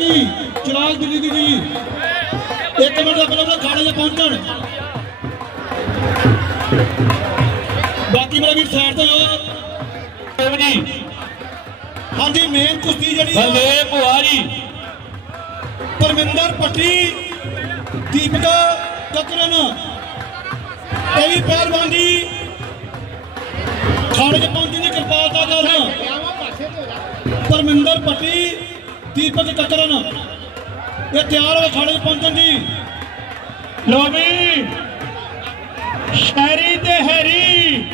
ਜੀ ਚਿਰਾਗ ਦਿੱਲੀ ਦੀ ਜੀ। ਇੱਕ ਮਿੰਟ ਪਹਿਲਾਂ ਖਾੜੇ 'ਚ ਪਹੁੰਚਣ। ਬਾਕੀ ਮੇਰਾ ਵੀਰ ਸਾਈਡ ਤੇ ਹੋ ਜੀ ਹਾਂਜੀ ਮੇਨ ਕੁਸ਼ਤੀ ਜਿਹੜੀ ਬੱਲੇ ਭੁਆ ਜੀ ਪਰਮਿੰਦਰ ਪੱਟੀ ਦੀਪਕਾ ਕਕਰਨ। ਇਹ ਵੀ ਪਹਿਲਵਾਨ ਜੀ। ਖਾੜੇ 'ਚ ਪਹੁੰਚਣ ਦੀ ਕਿਰਪਾਲਤਾ ਕਰਨ। ਪਰਮਿੰਦਰ ਪੱਟੀ ਦੀਪਕ ਕਕਰਨ ਇਹ ਤਿਆਰ ਹੋਏ ਖਾੜੇ ਪਹੁੰਚਣ ਜੀ ਲੋ ਵੀ ਸ਼ੈਰੀ ਤੇ ਹੈਰੀ,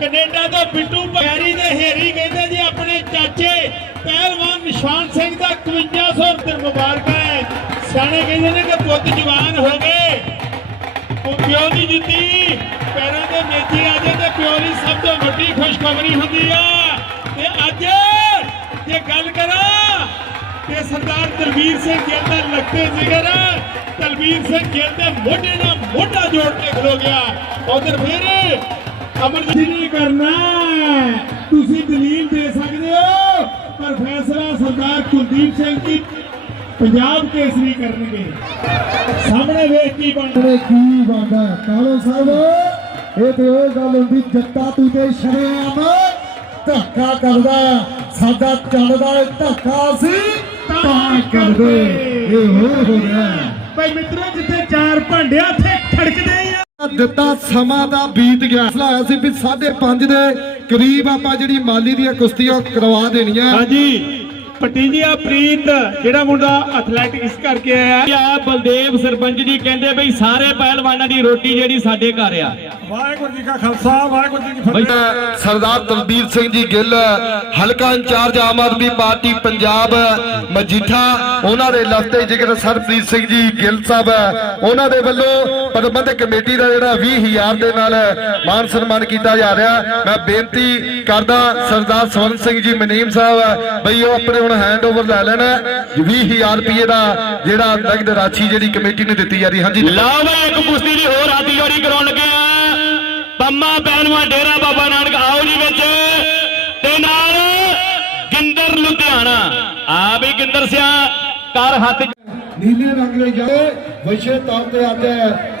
ਕੈਨੇਡਾ ਤੋਂ ਬਿੱਟੂ ਪੈਰੀ ਤੇ ਹੈਰੀ ਕਹਿੰਦੇ ਜੀ, ਆਪਣੇ ਚਾਚੇ ਪਹਿਲਵਾਨ ਨਿਸ਼ਾਨ ਸਿੰਘ ਦਾ 5100 ਰੁਪਏ ਮੁਬਾਰਕਾਂ ਹੈ। ਸਿਆਣੇ ਕਹਿੰਦੇ ਨੇ ਕਿ ਪੁੱਤ ਜਵਾਨ ਹੋ ਗਏ। ਉਹ ਪਿਓ ਦੀ ਜੁੱਤੀ, ਪੈਰਾਂ ਦੇ ਮੇਚੀ ਆ ਜੇ ਤੇ ਪਿਓ ਦੀ ਸਭ ਤੋਂ ਵੱਡੀ ਖੁਸ਼ਖਬਰੀ ਹੁੰਦੀ ਆ। ਸਰਦਾਰ ਸਿੰਘ ਗਿੱਲ ਦਾ ਲਖਤੇ ਜ਼ਿਕਰ ਸਿੰਘ ਗਿੱਲ ਮੋਢੇ ਨਾਲ ਮੋਢਾ ਜੋੜ ਕੇ ਖਲੋ ਗਿਆ। ਉਧਰ ਫਿਰ ਅਮਰਜੀਤ ਨਹੀਂ ਕਰਨਾ ਤੁਸੀਂ ਦਲੀਲ ਦੇ ਸਕਦੇ ਹੋ, ਪਰ ਫੈਸਲਾ ਸਰਦਾਰ ਕੁਲਦੀਪ ਸਿੰਘ ਜੀ ਪੰਜਾਬ ਕੇਸਰੀ ਕਰਨਗੇ। ਸਾਹਮਣੇ ਵੇਖ ਕੀ ਬਣਦਾ ਤੇ ਕੀ ਬਾਂਦਾ ਕਾਲੋ ਸਾਹਿਬ, ਇਹ ਤੇ ਉਹ ਗੱਲ ਹੁੰਦੀ, ਜੱਟਾ ਤੂੰ ਤੇ ਸ਼ਰੇਆਮ ਧੱਕਾ ਕਰਦਾ। ਸਾਡਾ ਚੱਲਦਾ ਧੱਕਾ ਸੀ। ਤਾਂ ਕਰਦੇ। ਇਹ ਹੋਰ ਹੋ। ਗਿਆ ਭਾਈ ਮਿੱਤਰੋ ਜਿੱਥੇ ਚਾਰ ਭਾਂਡੇ ਉੱਥੇ ਖੜਕਦੇ ਆ। ਦਿੱਤਾ ਸਮਾਂ ਦਾ ਬੀਤ ਗਿਆ। ਫੈਸਲਾ ਆਇਆ ਸੀ ਵੀ 5:30 ਦੇ ਕਰੀਬ ਆਪਾਂ ਜਿਹੜੀ ਮਾਲੀ ਦੀਆਂ ਕੁਸ਼ਤੀਆਂ ਕਰਵਾ ਦੇਣੀਆਂ। ਹਾਂਜੀ। ਪਟੀਜੀਆ ਪ੍ਰੀਤ ਜਿਹੜਾ ਮੁੰਡਾ ਐਥਲੈਟਿਕਸ ਕਰਕੇ ਆਇਆ ਆ ਬਲਦੇਵ ਸਰਪੰਚ ਜੀ ਕਹਿੰਦੇ ਬਈ ਸਾਰੇ ਪਹਿਲਵਾਨਾਂ ਦੀ ਰੋਟੀ ਜਿਹੜੀ ਸਾਡੇ ਘਰ ਆ। ਵਾਹਿਗੁਰੂ ਜੀ ਕਾ ਖਾਲਸਾ ਵਾਹਿਗੁਰੂ ਜੀ ਕੀ ਫਤਿਹ। ਸਰਦਾਰ ਦਲਬੀਰ ਸਿੰਘ ਜੀ ਗਿੱਲ ਹਲਕਾ ਇੰਚਾਰਜ ਆਮ ਆਦਮੀ ਪਾਰਟੀ ਪੰਜਾਬ ਮਜੀਠਾ ਉਹਨਾਂ ਦੇ ਲਫਤੇ ਜਿਗਰ ਸਰਪ੍ਰੀਤ ਸਿੰਘ ਜੀ ਗਿੱਲ ਸਾਹਿਬ ਉਹਨਾਂ ਦੇ ਵੱਲੋਂ ਪ੍ਰਬੰਧਕ ਕਮੇਟੀ ਦਾ ਜਿਹੜਾ 20000 ਦੇ ਨਾਲ ਮਾਨ ਸਨਮਾਨ ਕੀਤਾ ਜਾ ਰਿਹਾ। ਮੈਂ ਬੇਨਤੀ ਕਰਦਾ ਸਰਦਾਰ ਸਵਰਨ ਸਿੰਘ ਜੀ ਮਨੀਮ ਸਾਹਿਬ ਬਈ ਉਹ ਆਪਣੇ ਹੁਣ ਹੈਂਡਓਵਰ ਲੈ ਲੈਣਾ 20000 ਰੁਪਏ ਦਾ ਜਿਹੜਾ ਨਗਦ ਰਾਸ਼ੀ ਜਿਹੜੀ ਕਮੇਟੀ ਨੂੰ ਦਿੱਤੀ ਜਾ ਰਹੀ ਹਾਂਜੀ। ਲਓ ਬਈ ਇੱਕ ਕੁਸ਼ਤੀ ਦੀ ਹੋਰ ਹਾਥੀ ਜੋੜੀ ਕਰਾਉਣ ਲੱਗੇ ਆ। ਪੰਮਾ ਪਹਿਲਵਾਨ ਡੇਰਾ ਬਾਬਾ ਨਾਨਕ ਆਓ ਜੀ ਵਿੱਚ। ਤੇ ਨਾਲ ਗਿੰਦਰ ਲੁਧਿਆਣਾ। ਆ ਵੀ ਗਿੰਦਰ ਸਿਆ ਕਰ ਹੱਥ ਨੀਲੇ ਰੰਗ ਦੇ ਜਾਏ ਵਿਸ਼ੇ ਤੌਰ ਤੇ ਅੱਜ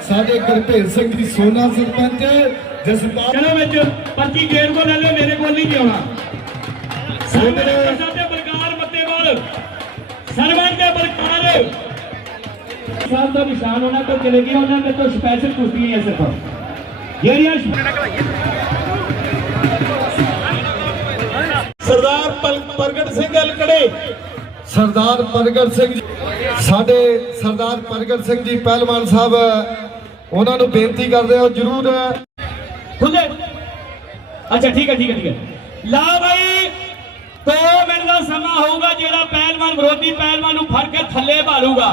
ਸਾਡੇ ਗੁਰਭੇਜ ਸਿੰਘ ਜੀ ਸੋਨਾ ਸਰਪੰਚ ਜਸਪਾਲ ਚਲੋ ਵਿੱਚ ਪਰਚੀ ਗੇਟ ਕੋ ਲੈ ਲਿਓ ਮੇਰੇ ਕੋਲ ਨਹੀਂ ਆਉਣਾ। ਸਾਡੇ ਸਾਡੇ ਬਲਕਾਰ ਮੱਤੇ ਕੋਲ ਸਰਵਣ ਦੇ ਬਲਕਾਰ। ਸਾਹਿਬ ਦਾ ਨਿਸ਼ਾਨ ਉਹਨਾਂ ਤੋਂ ਚਲੇ ਗਿਆ ਉਹਨਾਂ ਨੇ ਤੋਂ ਸਪੈਸ਼ਲ ਕੁਸ਼ਤੀ ਹੈ ਸਿਰਫ। ਜਿਹੜੀਆਂ ਸਰਦਾਰ ਪ੍ਰਗਟ ਸਿੰਘ ਅਲਕੜੇ ਸਰਦਾਰ ਪ੍ਰਗਟ ਸਿੰਘ ਜੀ, ਸਾਡੇ ਸਰਦਾਰ ਪ੍ਰਗਟ ਸਿੰਘ ਜੀ ਪਹਿਲਵਾਨ ਸਾਹਿਬ, ਉਹਨਾਂ ਨੂੰ ਬੇਨਤੀ ਕਰਦੇ ਹੋ, ਜਰੂਰ ਖੁੱਲੇ। ਅੱਛਾ, ਠੀਕ ਹੈ ਠੀਕ ਹੈ ਠੀਕ ਹੈ। ਲਾ ਬਾਈ 2 ਮਿੰਟ ਦਾ ਸਮਾਂ ਹੋਊਗਾ, ਜਿਹੜਾ ਪਹਿਲਵਾਨ, ਵਿਰੋਧੀ ਪਹਿਲਵਾਨ ਨੂੰ ਫੜ ਕੇ ਥੱਲੇ ਭਾਲੂਗਾ।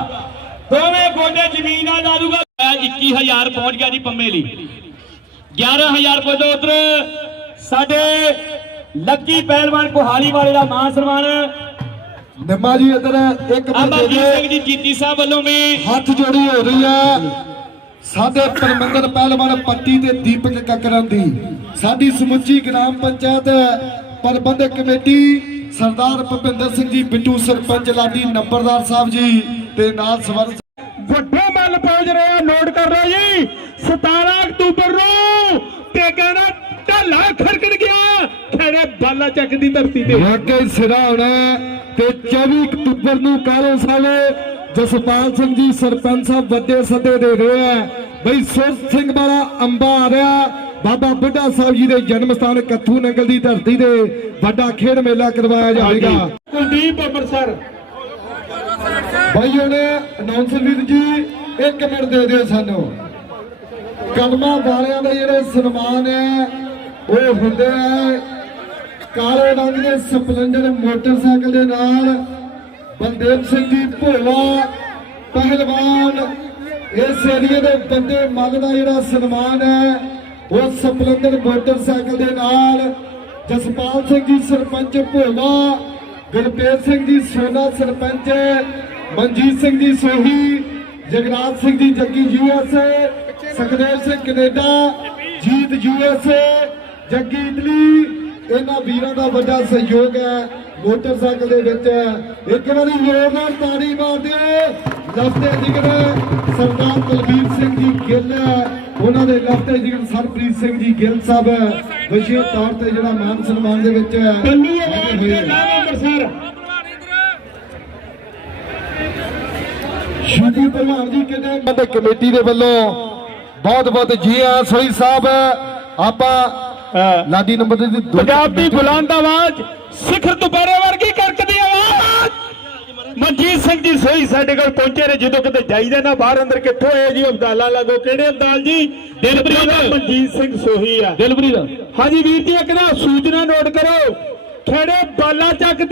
ਦੋਵੇਂ ਗੋਡੇ ਜ਼ਮੀਨ ਨਾਲ ਲਾ ਦੂਗਾ। 21000 ਪਹੁੰਚ ਗਿਆ ਜੀ ਪੰਮੇ ਲਈ। 11000 ਰੁਪਏ ਤੋਂ ਉਧਰ। ਸਾਡੇ ਲੱਕੀ ਪਹਿਲਵਾਨ ਕੋਹਾਲੀ ਵਾਲੇ ਦਾ ਮਾਨ ਸਨਮਾਨ ਨਿੰਮਾ ਜੀ ਇੱਧਰ ਇੱਕ ਦੇ ਅਮਰਜੀਤ ਸਿੰਘ। ਜੀ ਜੀਤੀ ਸਾਹਿਬ ਵੱਲੋਂ ਵੀ। ਹੱਥ ਜੋੜੀ ਹੋ ਰਹੀ ਹੈ ਸਾਡੇ ਪਰਮੰਦਰ ਪਹਿਲਵਾਨ ਪੱਟੀ ਤੇ ਦੀਪਕ ਕਕਰਨ ਦੀ। ਸਾਡੀ ਸਮੁੱਚੀ ਗ੍ਰਾਮ ਪੰਚਾਇਤ ਪ੍ਰਬੰਧਕ ਕਮੇਟੀ ਸਰਦਾਰ ਭੁਪਿੰਦਰ ਸਿੰਘ ਜੀ ਬਿੱਟੂ ਸਰਪੰਚ ਲਾਡੀ ਨੰਬਰਦਾਰ ਸਾਹਿਬ ਜੀ ਤੇ ਨਾਲ ਸਵਰਨ ਵੱਡੇ ਮੱਲ ਪਹੁੰਚ ਰਹੇ ਆ ਨੋਟ ਕਰ ਲਓ ਜੀ। 17 ਅਕਤੂਬਰ ਨੂੰ ਤੇ ਕਹਿਣਾ ਢਾਲਾ ਖੜਕੜ ਗਿਆ। ਖੇੜੇ ਬਾਲਾ ਚੱਕ ਦੀ ਧਰਤੀ ਤੇ। ਵਾਕਈ ਸਿਰਾ ਹੋਣਾ ਹੈ ਤੇ 24 ਅਕਤੂਬਰ ਨੂੰ ਕਾਲੋ ਸਾਹਿਬ ਜਸਪਾਲ ਸਿੰਘ ਜੀ ਸਰਪੰਚ ਸਾਹਿਬ ਵੱਡੇ ਸੱਦੇ ਦੇ ਰਹੇ ਆ ਬਈ ਸੁਰ ਸਿੰਘ ਵਾਲਾ ਅੰਬਾ ਆ ਰਿਹਾ। ਬਾਬਾ ਬੁੱਢਾ ਸਾਹਿਬ ਜੀ ਦੇ ਜਨਮ ਸਥਾਨ ਕੱਥੂ ਨੰਗਲ ਦੀ ਧਰਤੀ ਤੇ ਵੱਡਾ ਖੇਡ ਮੇਲਾ ਕਰਵਾਇਆ ਜਾਵੇਗਾ। ਕੁਲਦੀਪ ਅੰਮ੍ਰਿਤਸਰ। ਭਾਈ ਉਹਨੇ ਅਨਾਉਂਸਰ ਵੀਰ ਜੀ ਇੱਕ ਮਿੰਟ ਦੇ ਦਿਓ ਸਾਨੂੰ। ਕਲਮਾ ਵਾਲਿਆਂ ਦੇ ਜਿਹੜੇ ਸਨਮਾਨ ਹੈ ਉਹ ਹੁੰਦੇ ਆ ਕਾਲੇ ਰੰਗ ਦੇ ਸਪਲੈਂਡਰ ਮੋਟਰਸਾਈਕਲ ਦੇ ਨਾਲ ਬਲਦੇਵ ਸਿੰਘ ਜੀ ਭੋਲਾ, ਪਹਿਲਵਾਨ, ਇਸ ਏਰੀਏ ਦੇ ਬੰਦੇ ਮੱਲ ਦਾ ਜਿਹੜਾ ਸਨਮਾਨ ਹੈ, ਉਹ ਸਪਲੈਂਡਰ ਮੋਟਰਸਾਈਕਲ ਦੇ ਨਾਲ ਜਸਪਾਲ ਸਿੰਘ ਜੀ ਸਰਪੰਚ ਭੋਲਾ, ਗੁਰਪ੍ਰੀਤ ਸਿੰਘ ਜੀ ਸੋਨਾ sarpanch, Manjeet Singh ji Sohi, Jagraj Singh ji Jaggi USA Sukhdev Singh Canada, Jeet USA Jaggi Italy ਇਹਨਾਂ ਵੀਰਾਂ ਦਾ ਵੱਡਾ ਸਹਿਯੋਗ ਹੈ ਮੋਟਰਸਾਈਕਲ ਦੇ ਵਿੱਚ। ਇੱਕ ਵਾਰੀ ਜ਼ੋਰ ਨਾਲ ਤਾੜੀ ਮਾਰ ਦਿਓ ਲਫਤੇ ਜਿਗਰ ਸਰਦਾਰ ਕੁਲਬੀਰ ਸਿੰਘ ਜੀ ਗਿੱਲ ਉਹਨਾਂ ਦੇ ਲਫਤੇ ਜਿਗਰ ਸਰਪ੍ਰੀਤ ਸਿੰਘ ਜੀ ਗਿੱਲ ਸਾਹਿਬ ਵਿਸ਼ੇਸ਼ ਤੌਰ ਤੇ ਜਿਹੜਾ ਮਾਨ ਸਨਮਾਨ ਦੇ ਵਿੱਚ ਬੱਲੂ ਆਵਾਜ਼ ਦੇ ਨਾਮ ਅੰਮ੍ਰਿਤਸਰ। ਸ਼ਾਦੀ ਪ੍ਰਧਾਨ ਜੀ ਕਹਿੰਦੇ ਤੇ ਕਮੇਟੀ ਦੇ ਵੱਲੋਂ ਬਹੁਤ ਬਹੁਤ ਜੀ ਆ ਸੋਈ ਸਾਹਿਬ ਆਪਾਂ ਲਾਡੀ ਨੰਬਰ ਦੇ ਦੋ- ਪੰਜਾਬ ਦੀ ਬੁਲੰਦ ਆਵਾਜ਼ ਸਿਖਰ ਦੁਬਾਰੇ ਵਰਗੀ ਕਰਕਦੀ ਆਵਾਜ਼। ਮਨਜੀਤ ਸਿੰਘ ਜੀ ਸੋਈ ਸਾਡੇ ਕੋਲ ਪਹੁੰਚੇ ਨੇ ਜਦੋਂ ਕਿਤੇ ਜਾਈਦਾ ਨਾ ਬਾਹਰ ਅੰਦਰ ਕਿੱਥੋਂ ਆਏ ਜੀ ਅਬਦਾਲਾ ਲੱਗੋ ਕਿਹੜੇ ਅਬਦਾਲ ਜੀ? ਦਿਲਪ੍ਰੀਤ। ਮਨਜੀਤ ਸਿੰਘ ਸੋਹੀ ਆ। ਦਿਲਪ੍ਰੀਤ। ਹਾਂਜੀ ਵੀਰ ਜੀ ਇੱਕ ਨਾ ਸੂਚਨਾ ਨੋਟ ਕਰੋ। ਖੇੜੇ ਬਾਲਾ ਚੱਕ